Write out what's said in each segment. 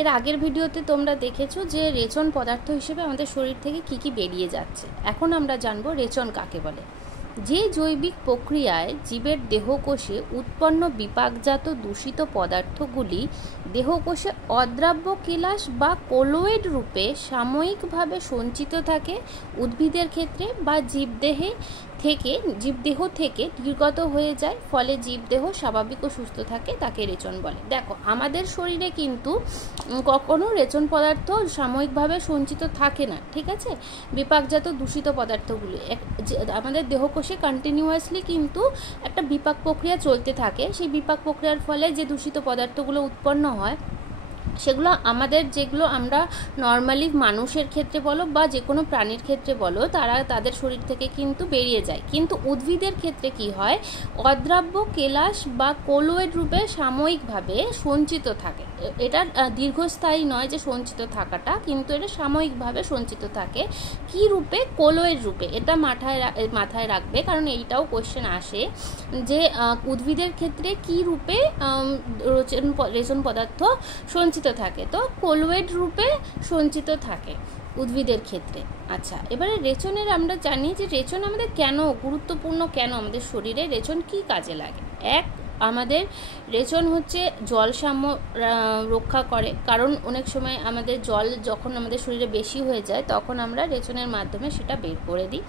এর আগের ভিডিওতে তোমরা দেখেছো যে রেচন পদার্থ হিসেবে আমাদের শরীর থেকে কি বেরিয়ে যাচ্ছে। এখন আমরা জানবো রেচন কাকে বলে। যে জৈবিক প্রক্রিয়ায় জীবের দেহকোষে উৎপন্ন বিপাকজাত দূষিত পদার্থগুলি দেহকোষে অদ্রাব্য কেলাস বা কোলয়েড রূপে সাময়িকভাবে সঞ্চিত থাকে, উদ্ভিদের ক্ষেত্রে বা জীবদেহ থেকে নির্গত হয়ে যায়, ফলে জীবদেহ স্বাভাবিক ও সুস্থ থাকে, তাকে রেচন বলে। দেখো, আমাদের শরীরে কিন্তু কখনো রেচন পদার্থ সাময়িকভাবে সঞ্চিত থাকে না, ঠিক আছে। বিপাকজাত দূষিত পদার্থগুলি আমাদের দেহকোষে কন্টিনিউয়াসলি কিন্তু একটা বিপাক প্রক্রিয়া চলতে থাকে। সেই বিপাক প্রক্রিয়ার ফলে যে দূষিত পদার্থগুলো উৎপন্ন হয় সেগুলো যেগুলো আমরা নর্মালি মানুষের ক্ষেত্রে বলো বা যে কোনো প্রাণীর ক্ষেত্রে বলো, তাদের শরীর থেকে কিন্তু বেরিয়ে যায়। কিন্তু উদ্ভিদের ক্ষেত্রে কি হয়, অদ্রাব্য কেলাস বা কোলয়েড রূপে সাময়িকভাবে সঞ্চিত থাকে। এটা দীর্ঘস্থায়ী নয় যে সঞ্চিত থাকাটা, কিন্তু এটা সাময়িকভাবে সঞ্চিত থাকে। কি রূপে? কোলয়েড রূপে। এটা মাথায় রাখবে, কারণ এইটাও কোশ্চেন আসে যে উদ্ভিদের ক্ষেত্রে কি রূপে রেচন পদার্থ সঞ্চিত থাকে। তো কোলয়েড রূপে সঞ্চিত থাকে উদ্ভিদের ক্ষেত্রে। আচ্ছা, এবারে রেচনের আমরা জানি যে রেচন আমাদের কেন গুরুত্বপূর্ণ, কেন আমাদের শরীরে রেচন কি কাজে লাগে। আমাদের রেচন হচ্ছে জল সাম্য রক্ষা করে, কারণ অনেক সময় আমাদের জল যখন আমাদের শরীরে বেশি হয়ে যায় তখন আমরা রেচনের মাধ্যমে সেটা বের করে দিই।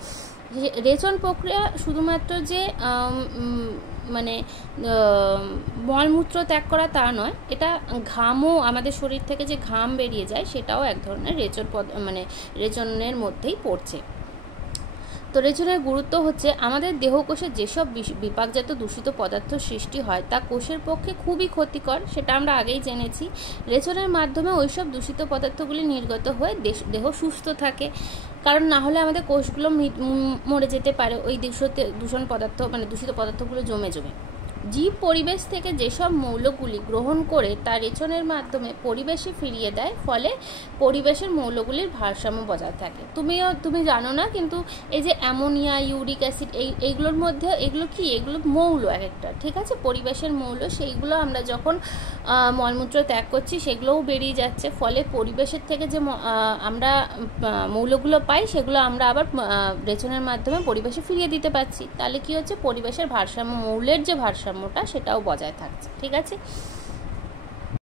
রেচন প্রক্রিয়া শুধুমাত্র যে মানে মলমূত্র ত্যাগ করা তা নয়, এটা ঘামও, আমাদের শরীর থেকে যে ঘাম বেরিয়ে যায় সেটাও এক ধরনের রেচনের মধ্যেই পড়ছে। তো রেচনের গুরুত্ব হচ্ছে আমাদের দেহকোষে যেসব বিপাকজাত দূষিত পদার্থ সৃষ্টি হয় তা কোষের পক্ষে খুবই ক্ষতিকর, সেটা আমরা আগেই জেনেছি। রেচনের মাধ্যমে ওইসব দূষিত পদার্থগুলি নির্গত হয়ে দেহ সুস্থ থাকে, কারণ না হলে আমাদের কোষগুলো মরে যেতে পারে ওই দূষিত পদার্থগুলো জমে। জীব পরিবেশ থেকে যেসব মৌলগুলি গ্রহণ করে তা রেচনের মাধ্যমে পরিবেশে ফিরিয়ে দেয়, ফলে পরিবেশের মৌলগুলির ভারসাম্য বজায় থাকে। তুমি জানো না, কিন্তু এই যে অ্যামোনিয়া, ইউরিক অ্যাসিড, এইগুলোর মধ্যে এগুলো মৌল একটা, ঠিক আছে, পরিবেশের মৌল। সেইগুলো আমরা যখন মলমূত্র ত্যাগ করছি সেগুলোও বেরিয়ে যাচ্ছে, ফলে পরিবেশের থেকে যে আমরা মৌলগুলো পাই সেগুলো আমরা আবার রেচনের মাধ্যমে পরিবেশে ফিরিয়ে দিতে পারছি। তাহলে কি হচ্ছে, পরিবেশের ভারসাম্য, মৌলের যে ভারসাম্যটা সেটাও বজায় থাকছে, ঠিক আছে।